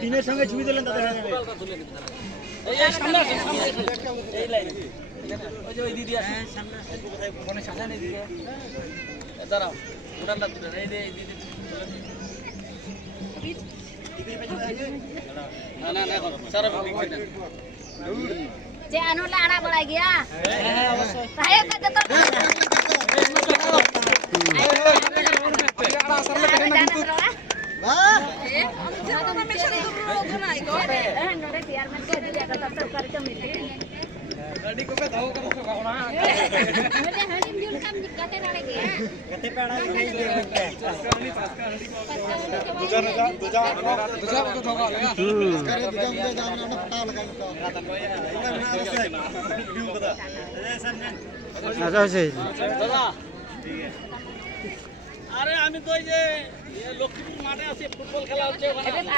টিমের সঙ্গে ছবি দিলেন তাদের ওই দিদি আছে সামনে সামনে দিকে দাঁড়াও উঠান না তুলে এই দিদি না সারা যে আনোলা আড়া বড়াই গিয়া হ্যাঁ অবশ্যই তাই কাছে তো गाड़ी को पे धाव करो तो गाना हटे हड़ी मिल काम दिक्कत है नाले गया गते पेड़ा नहीं दे सकते दूसरा को धोगा करे दूसरा दाम ना पता लगा तो व्यू बता अच्छा से दादा আরে আমি তো এই যে লক্ষ্মীপুর মাঠে আছি ফুটবল খেলা হচ্ছে